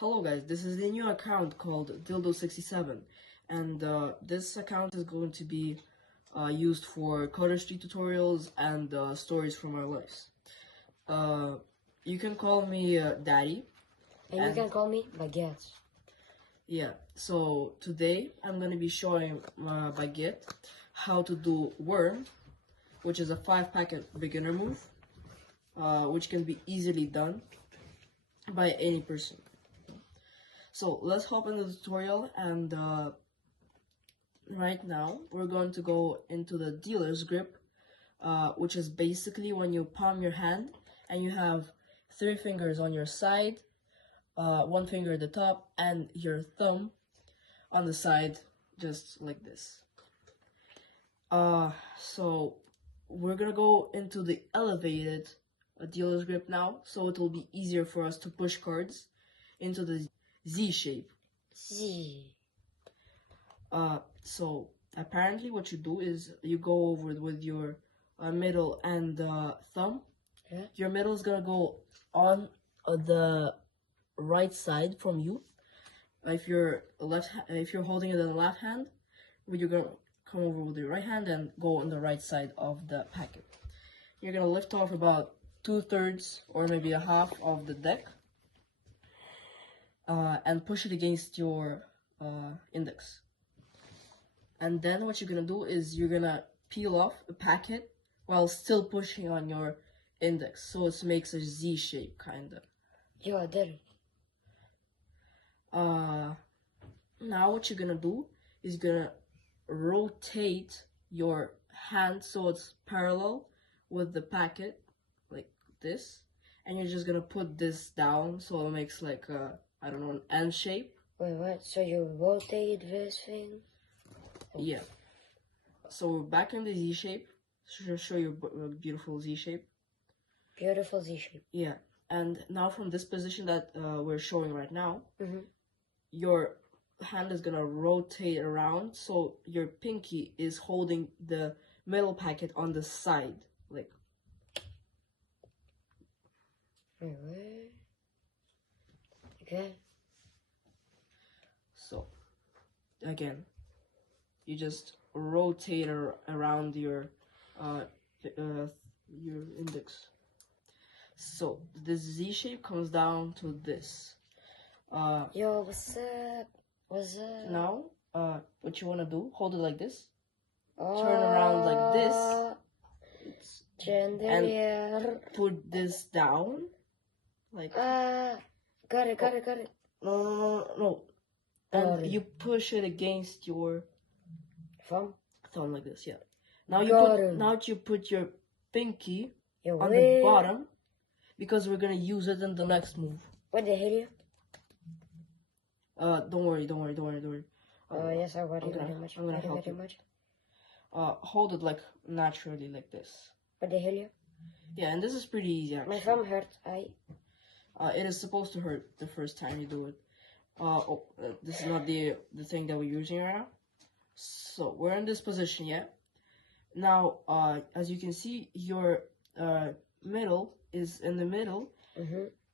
Hello guys, this is the new account called Dildo67 and this account is going to be used for Coder Street tutorials and stories from our lives. You can call me Daddy. And you can call me Baguette. Yeah, so today I'm going to be showing Baguette how to do werm, which is a 5-packet beginner move, which can be easily done by any person. So let's hop into the tutorial, and right now we're going to go into the dealer's grip, which is basically when you palm your hand and you have 3 fingers on your side, 1 finger at the top, and your thumb on the side, just like this. So we're gonna go into the elevated dealer's grip now, so it will be easier for us to push cards into the Z shape. Z. So apparently what you do is you go over it with your middle and thumb. Yeah. Your middle is gonna go on the right side from you. If you're holding it in the left hand, you're gonna come over with your right hand and go on the right side of the packet. You're gonna lift off about 2/3 or maybe a half of the deck. And push it against your index. And then what you're gonna do is you're gonna peel off a packet while still pushing on your index, so it makes a Z shape, kinda. Yo, I did it. Now what you're gonna do is gonna rotate your hand so it's parallel with the packet, like this, and you're just gonna put this down so it makes like a, I don't know, an N shape. Wait, what? So you rotate this thing? Yeah. So we're back in the Z shape. Show you a beautiful Z shape. Beautiful Z shape. Yeah. And now from this position that we're showing right now, Mm-hmm. your hand is gonna rotate around, so your pinky is holding the middle packet on the side, like. Wait, what? Okay. So again, you just rotate around your index. So this Z shape comes down to this. Yo, what's up? What's up? Now, what you wanna do? Hold it like this. Turn around like this. It's chandelier. Put this down, like. Got it. No. And you push it against your Thumb like this. Yeah. Now you put your pinky Yo, on the bottom, because we're gonna use it in the next move. What the hell? You? Don't worry. Oh yes, I got it. I'm gonna help you. Hold it like naturally, like this. What the hell? You? Yeah, and this is pretty easy actually. My thumb hurts. It is supposed to hurt the first time you do it. This is not the thing that we're using right now. So we're in this position, yeah. Now, as you can see, your middle is in the middle,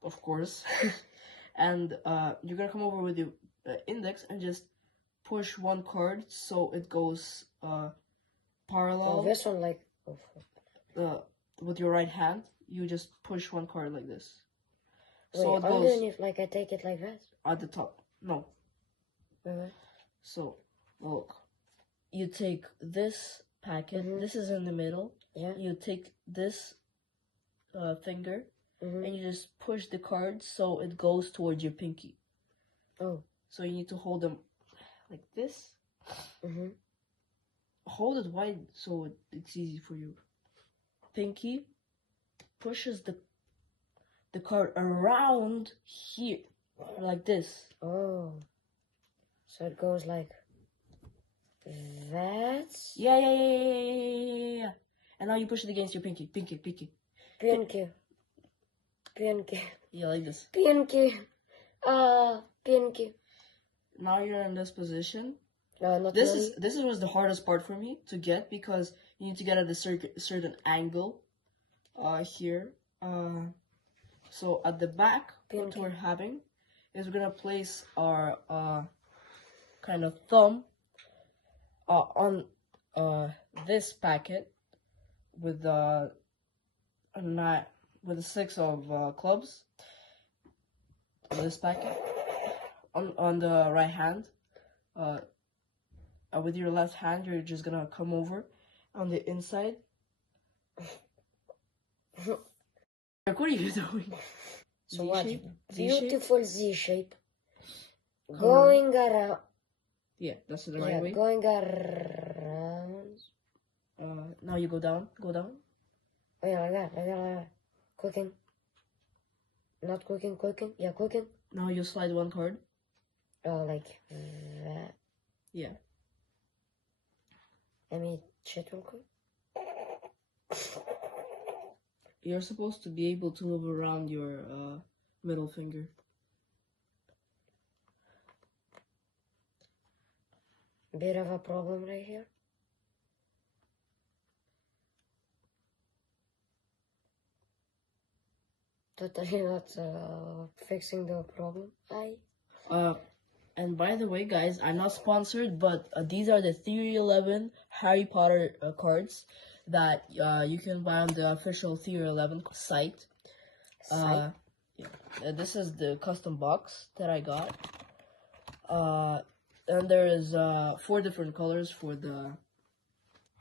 of course, and you're gonna come over with your index and just push 1 card so it goes parallel. Oh, this one like. With your right hand, you just push 1 card like this. Wait, So it goes underneath, like I take it like this? at the top. No. So, look. You take this packet, this is in the middle. Yeah. You take this finger, and you just push the card so it goes towards your pinky. Oh. So you need to hold them like this. Hold it wide so it's easy for you. Pinky pushes the card around here, like this. Oh. So it goes like that? Yeah. And now you push it against your pinky. Pinky. Pinky. Yeah, like this. Pinky. Pinky. Now you're in this position. Not This really. was the hardest part for me to get, because you need to get at a certain angle here. So at the back, what we're having is we're gonna place our kind of thumb on this packet with with the 6 of clubs. This packet on the right hand. With your left hand, you're just gonna come over on the inside. What are you doing? So what? Z-shape? Beautiful Z shape. Come Going around. Yeah, that's the right way. Going around. Now you go down. Go down. Oh yeah, like that. Cooking. Not cooking. Yeah, cooking. Now you slide one card. Oh, like that. Yeah. Let me check real quick. You're supposed to be able to move around your middle finger. Bit of a problem right here. Totally not fixing the problem. And by the way, guys, I'm not sponsored, but these are the Theory 11 Harry Potter cards that you can buy on the official Theory 11 site. Yeah. This is the custom box that I got. And there is 4 different colors for the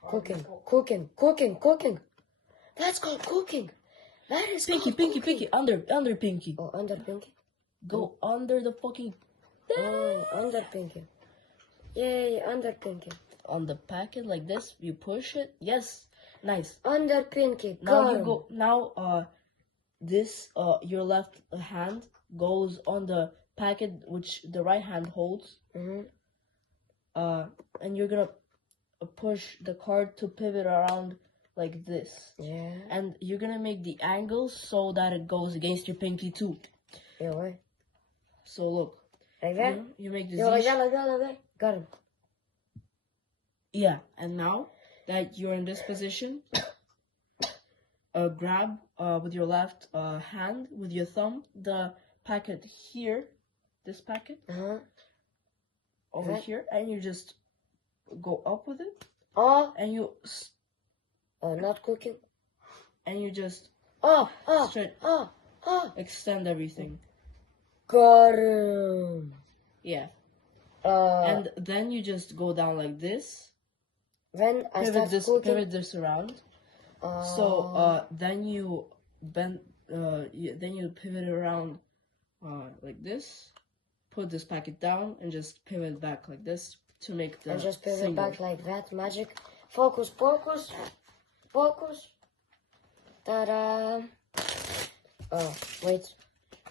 Cooking. That's called cooking. That is pinky, under pinky. Oh, under pinky. Go under the fucking Oh, under pinky. Yay, under pinky. on the packet like this. You push it. Yes, nice. Under pinky. Now Got you 'em. go. Now this your left hand goes on the packet which the right hand holds. Mhm. And you're gonna push the card to pivot around like this. Yeah. And you're gonna make the angle so that it goes against your pinky too. Yeah, wait. So look. Like that? You make the Yeah, Z like that. Got him. Yeah, and now that you're in this position, grab with your left hand, with your thumb, the packet here, this packet, over Okay. here, and you just go up with it, Oh, and you not cooking. just stretch, extend everything. Got him. Yeah, Uh, and then you just go down like this. when I start cooking. Pivot this around. So then you bend, then you pivot it around like this. Put this packet down and just pivot back like this to make the and just pivot single. back like that. Magic. Focus. Ta-da. Oh, wait.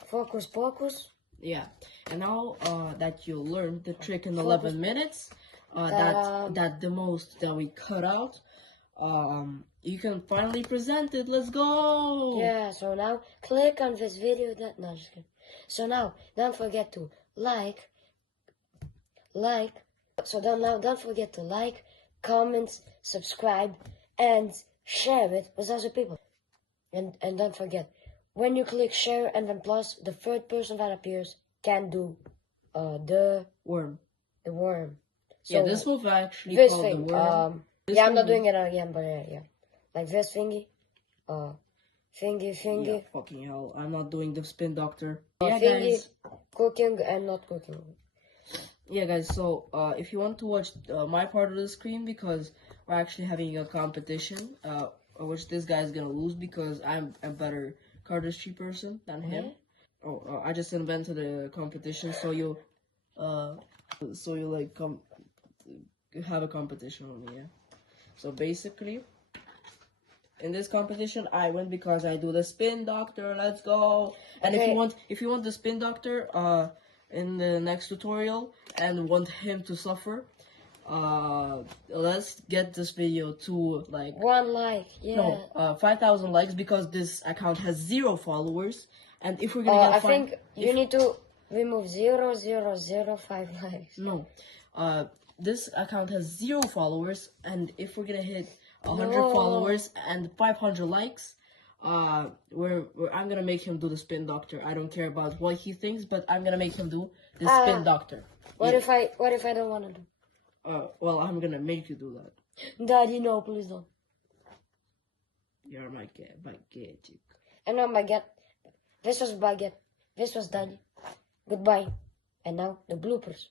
Focus. Yeah, and now that you learned the trick in Focus. 11 minutes, that the most that we cut out, you can finally present it. Let's go! Yeah, so now click on this video. No, just kidding. So now, don't forget to like. So don't forget to like, comment, subscribe, and share it with other people. And don't forget, when you click share and then plus, the third person that appears can do the Worm. worm. So Yeah, this move actually this called thing. the worm. Yeah, I'm not doing it again, but yeah. Like this thingy. Thingy. Yeah, fucking hell. I'm not doing the spin doctor. Yeah, Yeah, thingy, guys. cooking and not cooking. Yeah, guys, so if you want to watch my part of the screen, because we're actually having a competition, which this guy's gonna lose because I'm a better cardistry person than him. Oh, I just invented a competition, so you like have a competition with me, yeah. So basically, in this competition, I win because I do the spin doctor. Let's go! And Okay. if you want the spin doctor, in the next tutorial and want him to suffer, let's get this video to like 1 like, yeah. 5,000 likes, because this account has 0 followers, and if we're gonna get I think you need to remove 0,005 likes. No, this account has 0 followers, and if we're gonna hit 100 No. followers and 500 likes, where I'm gonna make him do the spin doctor. I don't care about what he thinks, but I'm gonna make him do the Ah. spin doctor. What Yeah. if I don't want to do? Well, I'm gonna make you do that. Daddy, no, please don't. You're my baguette. And now baguette. This was baguette. This was Daddy. Goodbye. And now the bloopers.